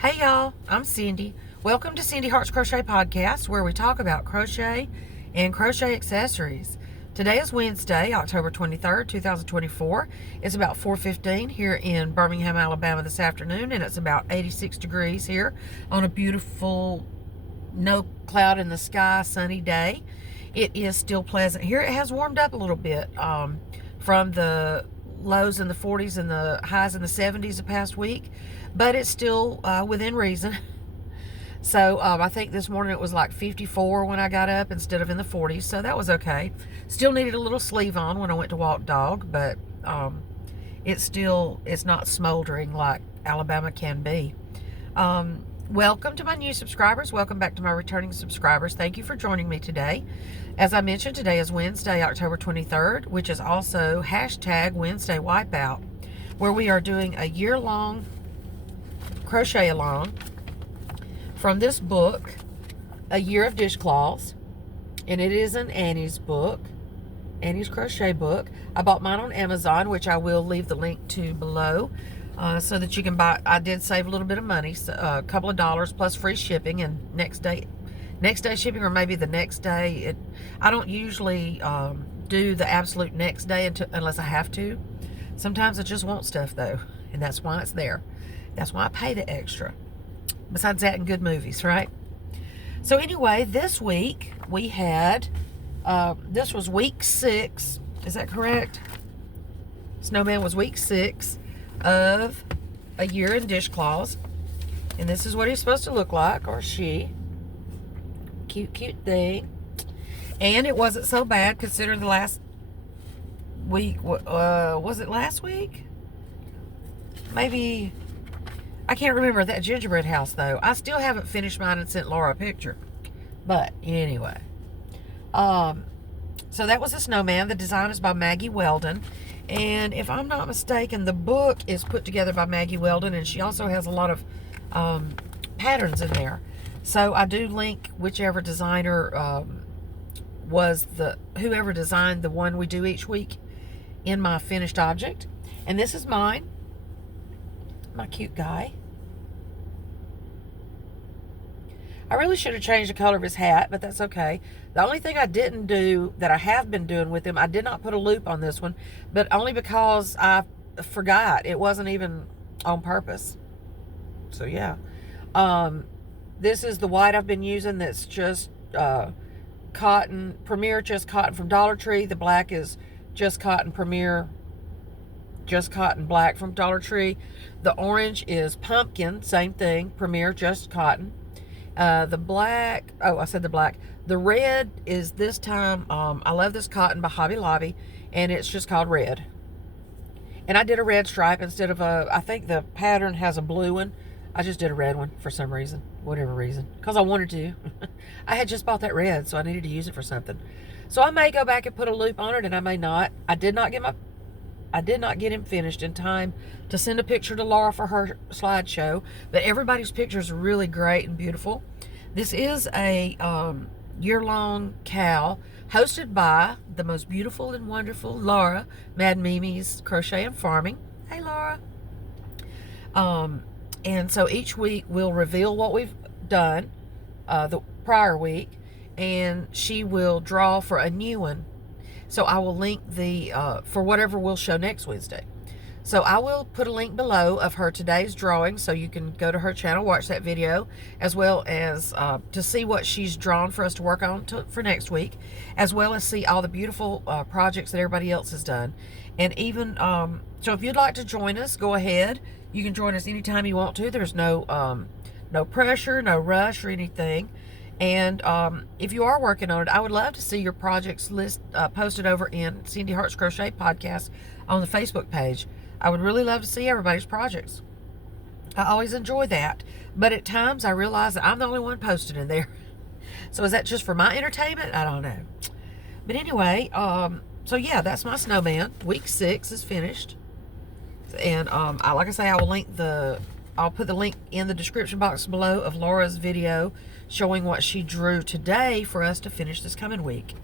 Hey y'all, I'm Cindy. Welcome to Cindy Heart's Crochet Podcast, where we talk about crochet and crochet accessories. Today is Wednesday, October 23rd, 2024. It's about 4:15 here in Birmingham, Alabama this afternoon, and it's about 86 degrees here on a beautiful, no cloud in the sky, sunny day. It is still pleasant here. It has warmed up a little bit from the lows in the 40s and the highs in the 70s the past week, but it's still within reason. So I think this morning it was like 54 when I got up instead of in the 40s, so that was okay. Still needed a little sleeve on when I went to walk dog, but it's not smoldering like Alabama can be. Welcome to my new subscribers. Welcome back to my returning subscribers. Thank you for joining me today. As I mentioned, today is Wednesday, October 23rd, which is also hashtag Wednesday Wipeout, where we are doing a year-long crochet along from this book, A Year of Dishcloths, and it is an Annie's book, Annie's crochet book. I bought mine on Amazon, which I will leave the link to below, so that you can buy. I did save a little bit of money, so, a couple of dollars plus free shipping and next day shipping, or maybe the next day. I don't usually do the absolute next day unless I have to. Sometimes I just want stuff though, and that's why it's there. That's why I pay the extra. Besides that and good movies, right? So anyway, this week we had, this was week 6. Is that correct? Snowman was week 6 of A Year in Dishcloths. And this is what he's supposed to look like, or she. Cute, cute thing. And it wasn't so bad considering the last week. Was it last week? Maybe. I can't remember that gingerbread house, though. I still haven't finished mine and sent Laura a picture. But anyway. So that was a snowman. The design is by Maggie Weldon. And if I'm not mistaken, the book is put together by Maggie Weldon. And she also has a lot of patterns in there. So I do link whichever designer whoever designed the one we do each week in my finished object. And this is mine. My cute guy. I really should have changed the color of his hat, but that's okay. The only thing I didn't do that I have been doing with him, I did not put a loop on this one, but only because I forgot. It wasn't even on purpose. So yeah. This is the white I've been using that's just cotton, Premier just cotton from Dollar Tree. The black is just cotton Premier, just cotton black from Dollar Tree. The orange is pumpkin, same thing, Premier just cotton. The black, I said the black. The red is this time, I love this cotton by Hobby Lobby, and it's just called red. And I did a red stripe instead of I think the pattern has a blue one. I just did a red one for some reason, whatever reason, because I wanted to. I had just bought that red, so I needed to use it for something. So I may go back and put a loop on it, and I may not. I did not get him finished in time to send a picture to Laura for her slideshow, but everybody's pictures are really great and beautiful. This is a year-long CAL hosted by the most beautiful and wonderful Laura, Mad Mimi's Crochet and Farming. Hey, Laura. And so each week we'll reveal what we've done the prior week, and she will draw for a new one. So I will link for whatever we'll show next Wednesday. So I will put a link below of her today's drawing, so you can go to her channel, watch that video, as well as to see what she's drawn for us to work on for next week, as well as see all the beautiful projects that everybody else has done. And even, so if you'd like to join us, go ahead. You can join us anytime you want to. There's no pressure, no rush or anything. And if you are working on it, I would love to see your projects list posted over in Cindy Heart's Crochet Podcast on the Facebook page. I would really love to see everybody's projects. I always enjoy that. But at times I realize that I'm the only one posted in there. So is that just for my entertainment? I don't know. But anyway, so yeah, that's my snowman. Week 6 is finished. And like I say, I'll put the link in the description box below of Laura's video showing what she drew today for us to finish this coming week.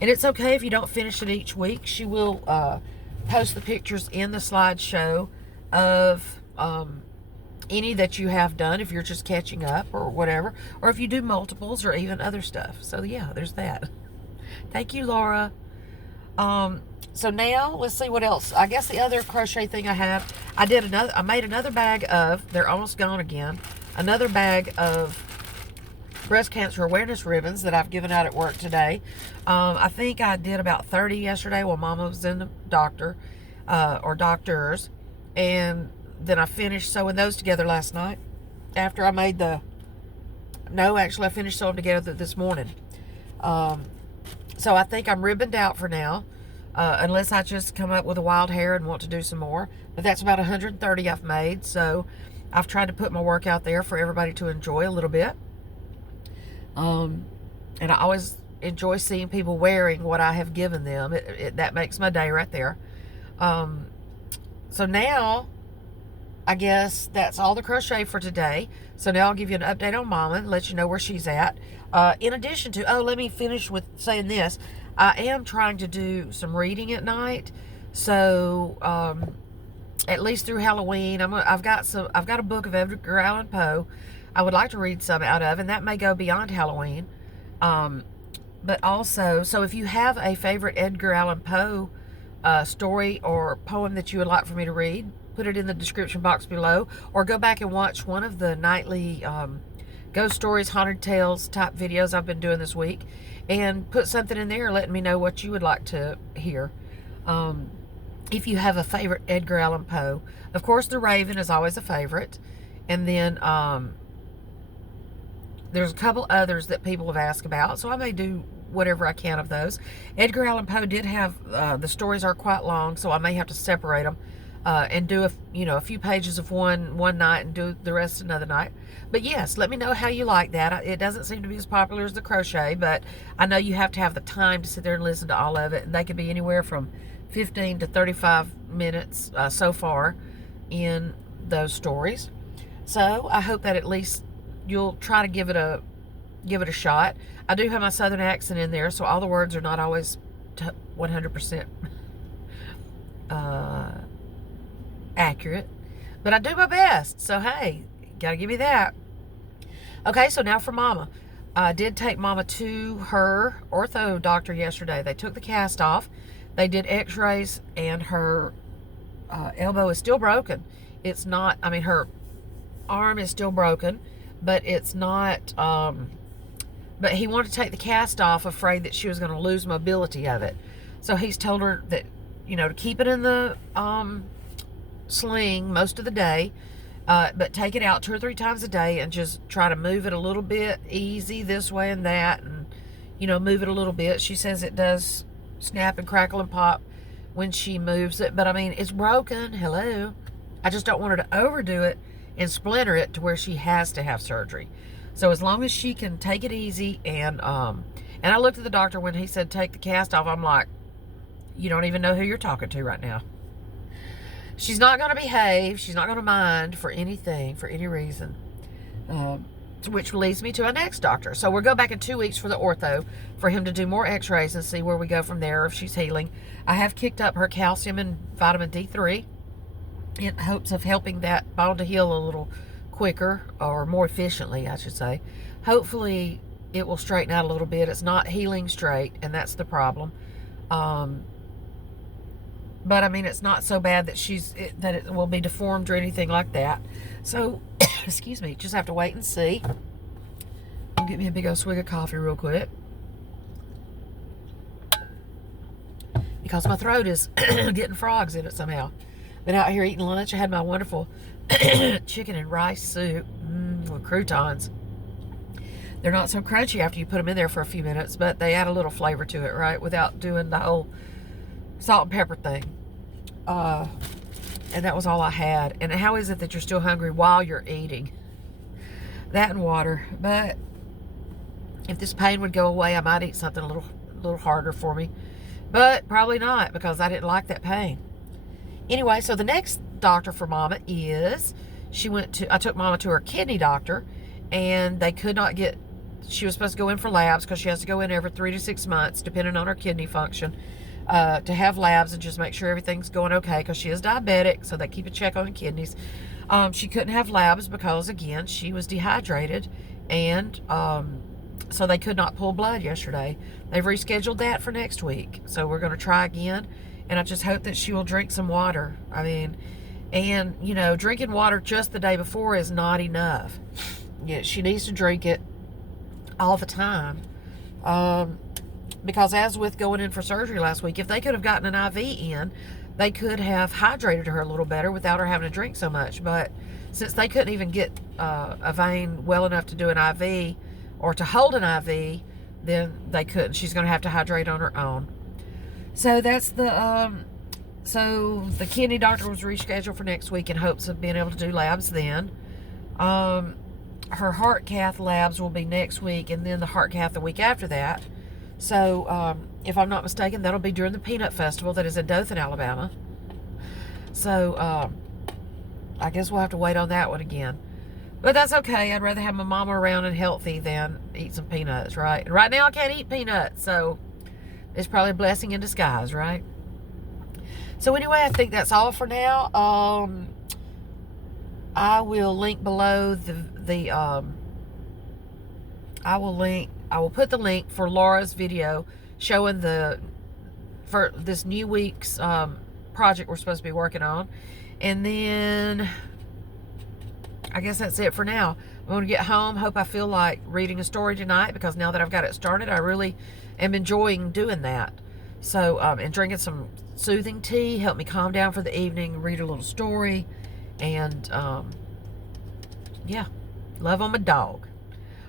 And it's okay if you don't finish it each week. She will post the pictures in the slideshow of any that you have done if you're just catching up or whatever, or if you do multiples or even other stuff. So yeah, there's that. Thank you, Laura. So now let's see what else. I guess the other crochet thing I have, I made another bag of, they're almost gone again, another bag of breast cancer awareness ribbons that I've given out at work today. I think I did about 30 yesterday while Mama was in the doctor, or doctors, and then I finished sewing those together last night after I made I finished sewing together this morning. So I think I'm ribboned out for now, unless I just come up with a wild hair and want to do some more. But that's about 130 I've made, so I've tried to put my work out there for everybody to enjoy a little bit. And I always enjoy seeing people wearing what I have given them. That makes my day right there. So now, I guess that's all the crochet for today. So now I'll give you an update on Mama and let you know where she's at. In addition to, let me finish with saying this. I am trying to do some reading at night. So, at least through Halloween, I've got a book of Edgar Allan Poe I would like to read some out of, and that may go beyond Halloween. But also, so if you have a favorite Edgar Allan Poe story or poem that you would like for me to read, put it in the description box below, or go back and watch one of the nightly ghost stories, haunted tales type videos I've been doing this week, and put something in there letting me know what you would like to hear. If you have a favorite Edgar Allan Poe, of course, The Raven is always a favorite, and then there's a couple others that people have asked about, so I may do whatever I can of those. Edgar Allan Poe did have, the stories are quite long, so I may have to separate them and do a few pages of one night and do the rest another night. But yes, let me know how you like that. It doesn't seem to be as popular as the crochet, but I know you have to have the time to sit there and listen to all of it, and they can be anywhere from 15 to 35 minutes so far in those stories. So I hope that at least you'll try to give it a shot. I do have my southern accent in there, so all the words are not always 100% accurate, but I do my best. So hey, gotta give me that. Okay, so now for Mama. I did take Mama to her ortho doctor yesterday. They took the cast off. They did x-rays, and her elbow is still broken. It's not, I mean, her arm is still broken, but it's not, but he wanted to take the cast off, afraid that she was going to lose mobility of it. So he's told her that, to keep it in the sling most of the day, but take it out 2 or 3 times a day and just try to move it a little bit easy this way and that, and, move it a little bit. She says it does snap and crackle and pop when she moves it, but I mean, it's broken. Hello. I just don't want her to overdo it and splinter it to where she has to have surgery. So as long as she can take it easy, and I looked at the doctor when he said take the cast off, I'm like, you don't even know who you're talking to right now. She's not going to behave. She's not going to mind for anything, for any reason. Which leads me to our next doctor. So we'll go back in 2 weeks for the ortho, for him to do more x-rays and see where we go from there, if she's healing. I have kicked up her calcium and vitamin D3 in hopes of helping that bone to heal a little quicker, or more efficiently, I should say. Hopefully it will straighten out a little bit. It's not healing straight, and that's the problem. But I mean, it's not so bad that that it will be deformed or anything like that. So, excuse me, just have to wait and see. I'll get me a big old swig of coffee real quick, because my throat is getting frogs in it somehow. Been out here eating lunch. I had my wonderful chicken and rice soup with croutons. They're not so crunchy after you put them in there for a few minutes, but they add a little flavor to it, right? Without doing the whole salt and pepper thing. And that was all I had. And how is it that you're still hungry while you're eating? That and water. But if this pain would go away, I might eat something a little harder for me. But probably not, because I didn't like that pain. Anyway, so the next doctor for Mama is, I took Mama to her kidney doctor, and they could not get, she was supposed to go in for labs, because she has to go in every 3 to 6 months, depending on her kidney function, to have labs and just make sure everything's going okay, because she is diabetic, so they keep a check on the kidneys. She couldn't have labs because, again, she was dehydrated, and so they could not pull blood yesterday. They've rescheduled that for next week, so we're going to try again, and I just hope that she will drink some water. I mean, and, you know, drinking water just the day before is not enough. Yeah, she needs to drink it all the time. Because as with going in for surgery last week, if they could have gotten an IV in, they could have hydrated her a little better without her having to drink so much. But since they couldn't even get a vein well enough to do an IV or to hold an IV, then they couldn't. She's going to have to hydrate on her own. So that's the kidney doctor was rescheduled for next week in hopes of being able to do labs then. Her heart cath labs will be next week, and then the heart cath the week after that. So, if I'm not mistaken, that'll be during the Peanut Festival that is in Dothan, Alabama. So, I guess we'll have to wait on that one again. But that's okay. I'd rather have my mama around and healthy than eat some peanuts, right? And right now I can't eat peanuts, so it's probably a blessing in disguise, right? So anyway, I think that's all for now. I will link below I will put the link for Laura's video showing for this new week's project we're supposed to be working on. And then I guess that's it for now. I'm going to get home. Hope I feel like reading a story tonight, because now that I've got it started, I really am enjoying doing that. So, and drinking some soothing tea, help me calm down for the evening, read a little story, and yeah, love on my dog.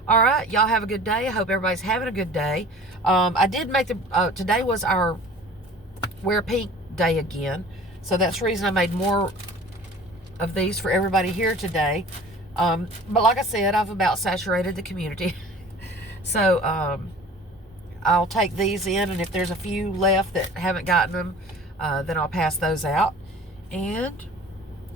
All right, y'all have a good day. I hope everybody's having a good day. I did make today was our Wear Pink day again, so that's the reason I made more of these for everybody here today. But like I said, I've about saturated the community. So I'll take these in, and if there's a few left that haven't gotten them, then I'll pass those out. And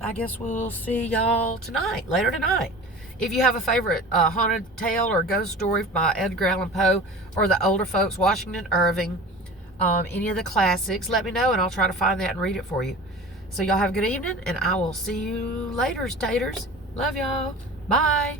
I guess we'll see y'all later tonight. If you have a favorite haunted tale or ghost story by Edgar Allan Poe or the older folks, Washington Irving, any of the classics, let me know, and I'll try to find that and read it for you. So y'all have a good evening, and I will see you later, taters. Love y'all. Bye.